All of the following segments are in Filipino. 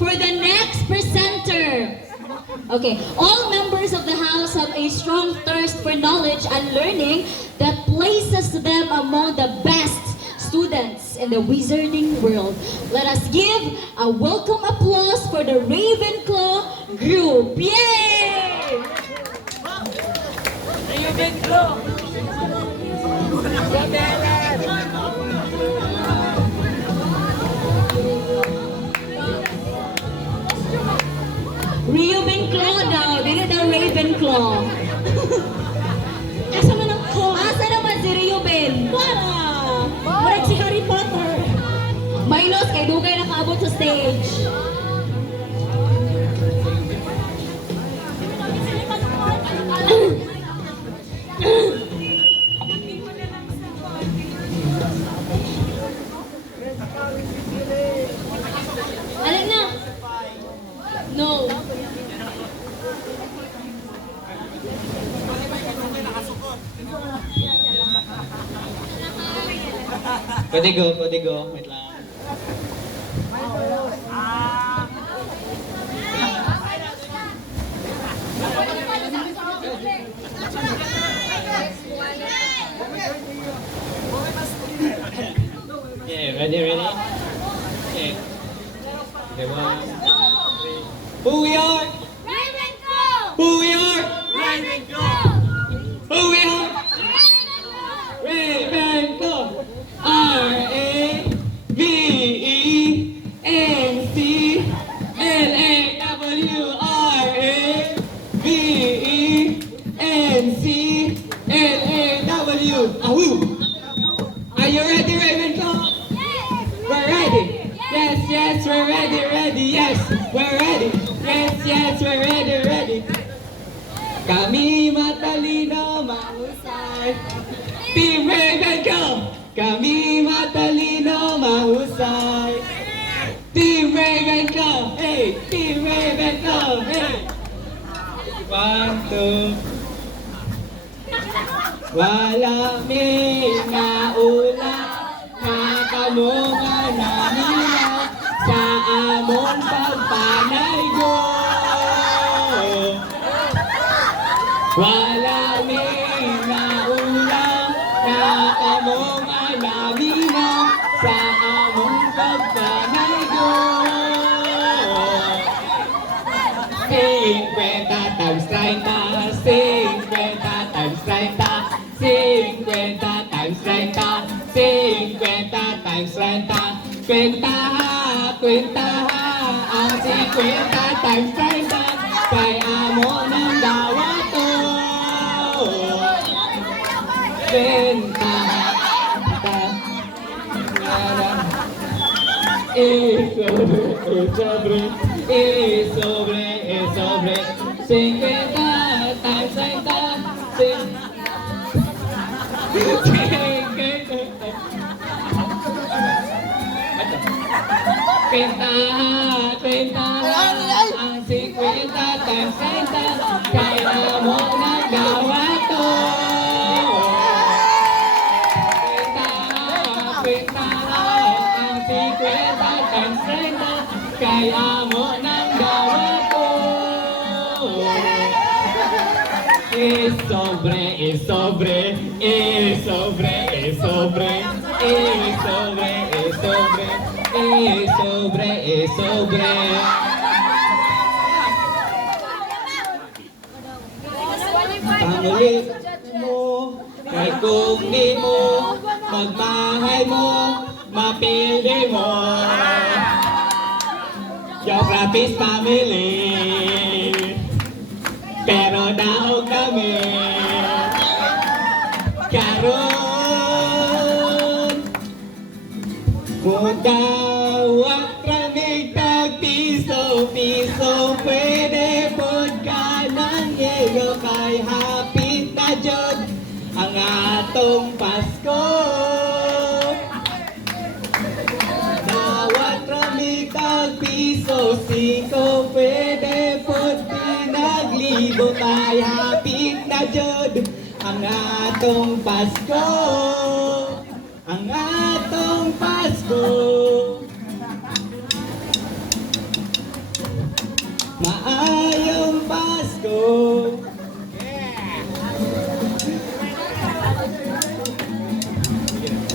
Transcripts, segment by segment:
for the next presenter. Okay, all members of the house have a strong thirst for knowledge and learning that places them among the best students in the wizarding world. Let us give a welcome applause for the Ravenclaw group. Yay! Ravenclaw! Ravenclaw daw, dili daw Ravenclaw. Asa man ang ko? Asa naman si Reuben? Para! Murag si Harry Potter. Milos, kay dugay nakaabot sa stage. Alin na? No. Pwede go. Wait lang. Okay, ready? Okay. Okay, 1, 2, 3. Who we are? Ravenclaw! Who we are? Who we are? Ravenclaw! Ravenclaw! Ahoo! Are you ready, Ravenclaw? We're ready. Yes, we're ready. Yes, we're ready. Yes, we're ready. Kami matalino, mahusay. Team Ravenclaw! Kami matalino, mahusay. Team Ravenclaw! Hey! Team Ravenclaw! Hey! 1, 2. Wala may naula, nakamunga na nila sa amon pagpanay ko. Wala may naula, nakamunga na nila sa amon pagpanay ko. 50 times 30, 50 times 30, 50 times 30, 50 times 30. Kwentaha, ang 50 times 30, kay amo ng dawato. Kwentaha, sobre, 50 times 30, Kwentaha, ang 50 times 30, kaya mo nagawa to. Kwentaha, ang 50 times 30, kaya mo nagawa to. Sobre. Pangulit mo, kay kung di mo, magbahay mo, mapili mo. Geography's family, pero daog kami. Karon, mudawak ramig tag-piso, pwede pod ka ng yelo kay hapit na jod ang atong Pasko. Dawat ramig tag-piso, pwede pod pinaglibo kay hapit na jod ang atong Pasko. Ang atong Pasko. Maayong Pasko.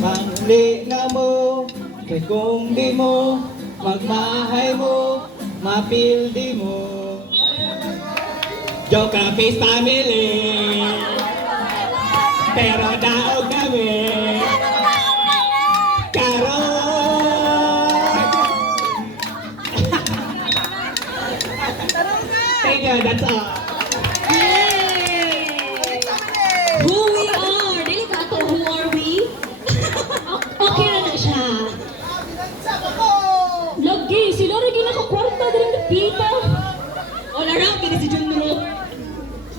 Pangli na mo, kay kung di mo, magmahay mo, mapildi mo. Joke lang, face family. Pero daog kami. Karon! Thank you, that's all. Yay! Who we are? Dili ka to, who are we? Okay na na siya. Lagi, sila rin ginakakwarta din ng pita. O larang, kini si Jun Nuno.